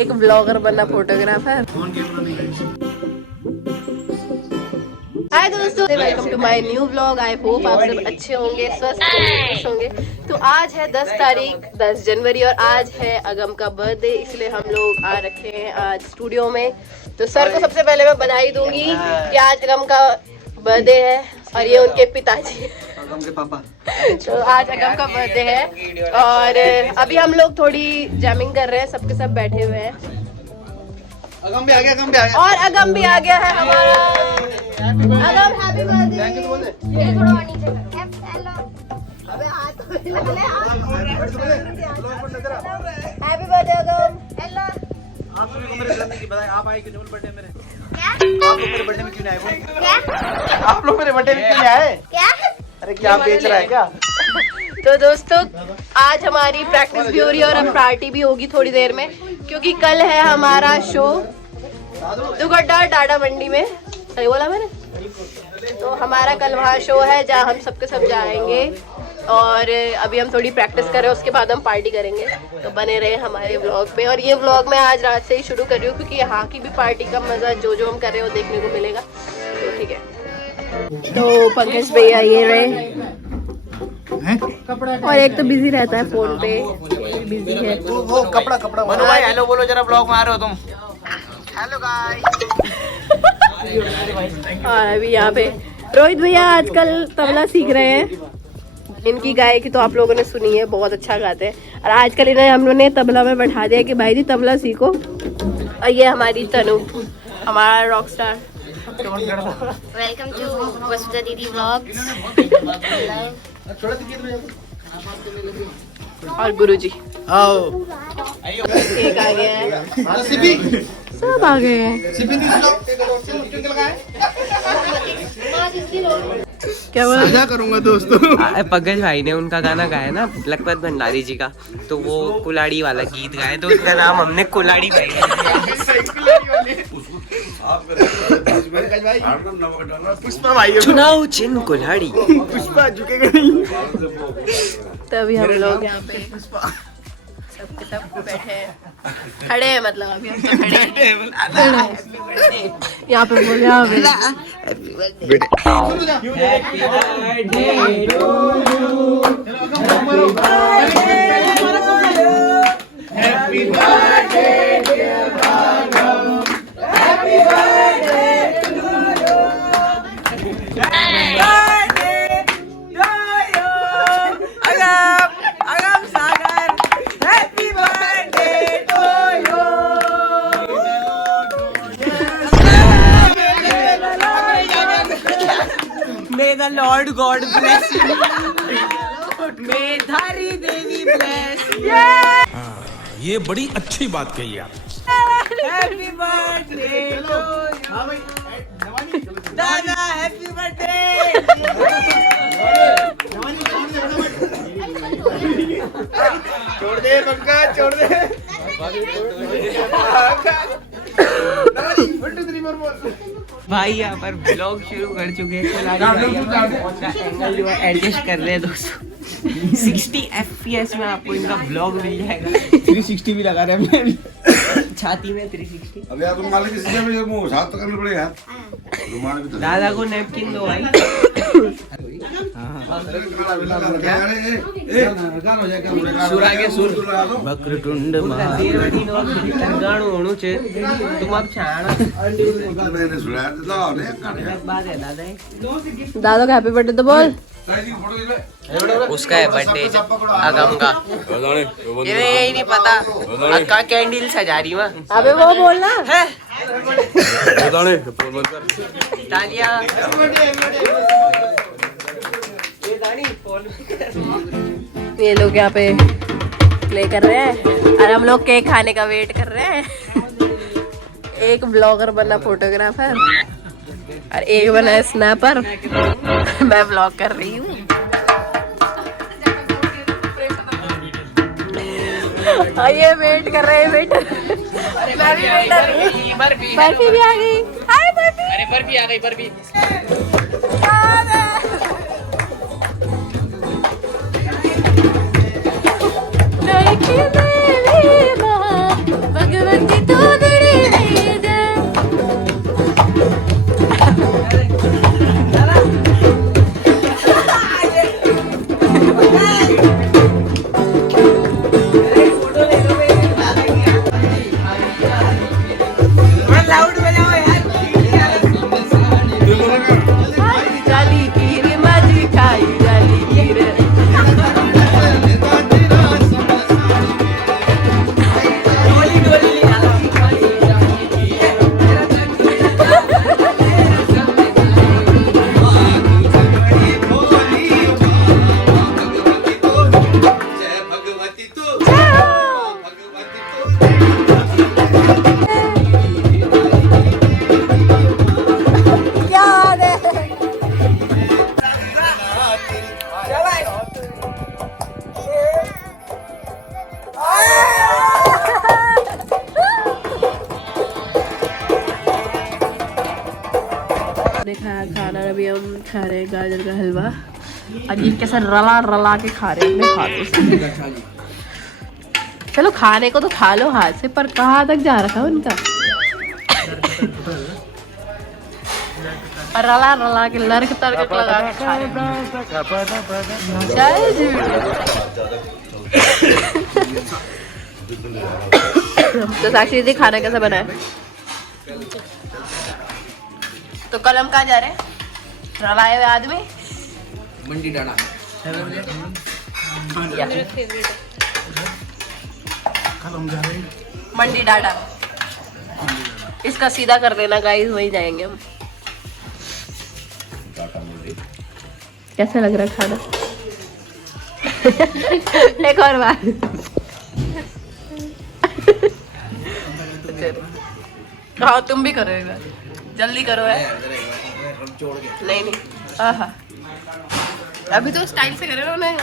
एक ब्लॉगर बनना photographer. Hi दोस्तों, welcome to my new vlog. I hope आप सब अच्छे होंगे, स्वस्थ होंगे, खुश होंगे। तो आज है 10 तारीख 10 जनवरी और आज है अगम का बर्थडे, इसलिए हम लोग आ रखे हैं आज स्टूडियो में। तो सर को सबसे पहले मैं बधाई दूंगी कि आज अगम का बर्थडे है और ये उनके पिताजी अगम के पापा। तो आज अगम का बर्थडे है और अभी हम लोग थोड़ी जैमिंग कर रहे हैं, सबके सब बैठे हुए हैं। अगम भी आ गया, अगम भी आ गया और अगम भी आ गया है हमारा। अगम हैप्पी बर्थडे। ये थोड़ा नीचे कर। हेलो। अबे हाथ हैप्पी बर्थडे अगम। हेलो। आप लोगों को मेरे जन्मदिन की बधाई। आप आए क्यों बर्थडे मेरे? क्या? आप लोग मेरे बर्थडे में क्यों नहीं आए? क्या? आप लोग मेरे बर्थडे में क्यों नहीं आए? क्या? अरे क्या बेच रहा है क्या? तो दोस्तों आज हमारी प्रैक्टिस भी हो रही है और अब पार्टी भी होगी थोड़ी देर में, क्योंकि कल है हमारा शो दुगड्डा टाटा मंडी में। सही बोला मैंने? तो हमारा कल वहाँ शो है जहाँ हम सबके सब जाएंगे और अभी हम थोड़ी प्रैक्टिस कर रहे हैं, उसके बाद हम पार्टी करेंगे। तो बने रहे हमारे व्लॉग पे। और ये व्लॉग मैं आज रात से ही शुरू कर रही हूँ क्योंकि यहाँ की भी पार्टी का मजा जो हम कर रहे हैं वो देखने को मिलेगा। तो ठीक है। तो पंकज भैया ये रहे और एक तो बिजी रहता है फोन पे, बिजी है। वो कपड़ा मनु भाई हेलो बोलो जरा, ब्लॉग में आ रहे हो तुम? Hello guys. और अभी यहाँ पे रोहित भैया आजकल तबला सीख रहे हैं। इनकी गायकी तो आप लोगों ने सुनी है, बहुत अच्छा गाते हैं। और आजकल इन्हें हम लोगों ने तबला में बैठा दिया कि भाई जी तबला सीखो। और ये हमारी तनु, हमारा रॉक स्टार। वेलकम टू वसुधा दीदी व्लॉग्स। और गुरुजी आओ। एक आ गया है, सब आ गए हैं। क्या बोला? क्या करूंगा दोस्तों? पंकज भाई ने उनका गाना गाया ना लखपत भंडारी जी का, तो वो कुलाड़ी वाला गीत गाए तो उसका नाम हमने कुलाड़ी भाई। पुष्पा भाई चुनाव चिन्ह कुल्हाड़ी। पुष्पा झुकेगा नहीं। तभी हम लोग यहाँ पे सबके सब बैठे हैं, खड़े हैं, मतलब अभी हम तो खड़े हैं। यहाँ पे बोले May the Lord God bless you. May धारी देवी bless you. ये बड़ी अच्छी बात कही आप। Happy birthday to you. दादा happy birthday. छोड़ दे पंकज, छोड़ दे। भाई यहाँ पर ब्लॉग शुरू कर चुके हैं। एंगल जो है एडजस्ट कर रहे हैं दोस्तों। 60 FPS में आपको इनका ब्लॉग मिल जाएगा। 360 भी लगा रहे हैं छाती में 360। अभी आप रुमाल की सीधे में मुंह साफ तो करना पड़ेगा। रुमाल भी तो दादा को नैपकिन दो भाई। वक्रतुंड गाणु होणु छे तुम अब छाणा मैंने सुनाया था बात है दादा। दादा का हैप्पी बर्थडे तो बोल। उसका है बर्थडे अगम का। ये यही नहीं पता अक्का कैंडल सजा रही मैं। अबे वो बोलना है। तालियां। ये लोग यहाँ पे प्ले कर रहे हैं और हम लोग केक खाने का वेट कर रहे हैं। एक ब्लॉगर बना फोटोग्राफर और एक बना है स्नैपर। मैं ब्लॉग कर रही हूँ। ये वेट कर रहे हैं वेटर। मैं भी वेटर। बर्फी भी आ गई। हाय बर्फी। अरे बर्फी आ गई बर्फी। नहीं हम खा रहे हैं गाजर का हलवा। अजीब कैसा रला रला के खा रहे हैं अपने हाथों से। चलो खाने को तो खा लो हाथ से, पर कहाँ तक जा रखा है उनका। और रला रला के लड़क तड़क लगा के खा रहे हैं। जय जी। तो साक्षी दीदी खाना कैसा बना है? तो कल हम कहाँ जा रहे हैं? रलाए हुए आदमी मंडी डाला मंडी डाटा। इसका सीधा कर देना गाइस, वहीं जाएंगे हम। कैसा लग रहा है खाना? एक और बार। हाँ तुम भी करो एक बार, जल्दी करो है। नहीं नहीं, आहा अभी तो स्टाइल से करे उन्हें।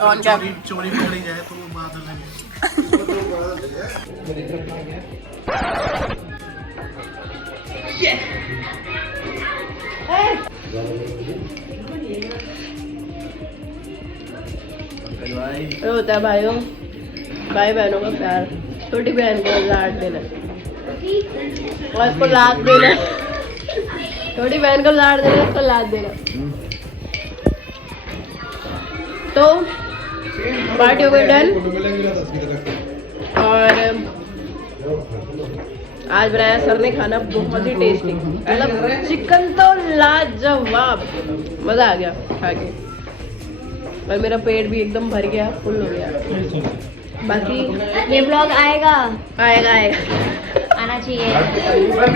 और क्या चोरी पकड़ी जाए तो वो बात अलग है। होता है भाइयों, भाई बहनों का प्यार। छोटी बहन को लाड देना और उसको लाद देना। छोटी बहन को लाड देना, उसको लाद देना। तो पार्टी हो गई डन। और आज बनाया सर ने खाना बहुत ही टेस्टी, मतलब चिकन तो लाजवाब, मजा आ गया खा के। और मेरा पेट भी एकदम भर गया, फुल हो गया। बाकी ये ब्लॉग आएगा आएगा आना चाहिए।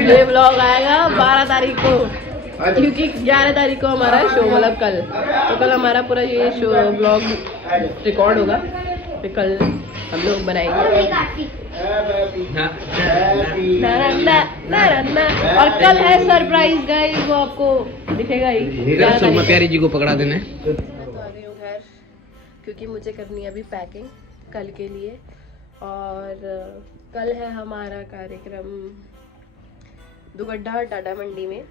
ये ब्लॉग आएगा 12 तारीख को, क्योंकि 11 तारीख को हमारा शो, मतलब कल। तो कल हमारा पूरा ये शो ब्लॉग रिकॉर्ड होगा, फिर कल हम लोग बनाएंगे। और कल है सरप्राइज गाइस, वो आपको दिखेगा ही। प्यारी जी को पकड़ा देना। क्योंकि मुझे करनी है अभी पैकिंग कल के लिए। और कल है हमारा कार्यक्रम दुगड्डा टाटा मंडी में।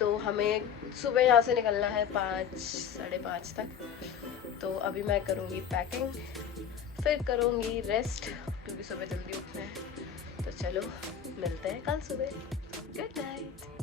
तो हमें सुबह यहाँ से निकलना है 5 साढ़े 5 तक। तो अभी मैं करूँगी पैकिंग, फिर करूँगी रेस्ट, क्योंकि सुबह जल्दी उठना है। तो चलो मिलते हैं कल सुबह। Good night.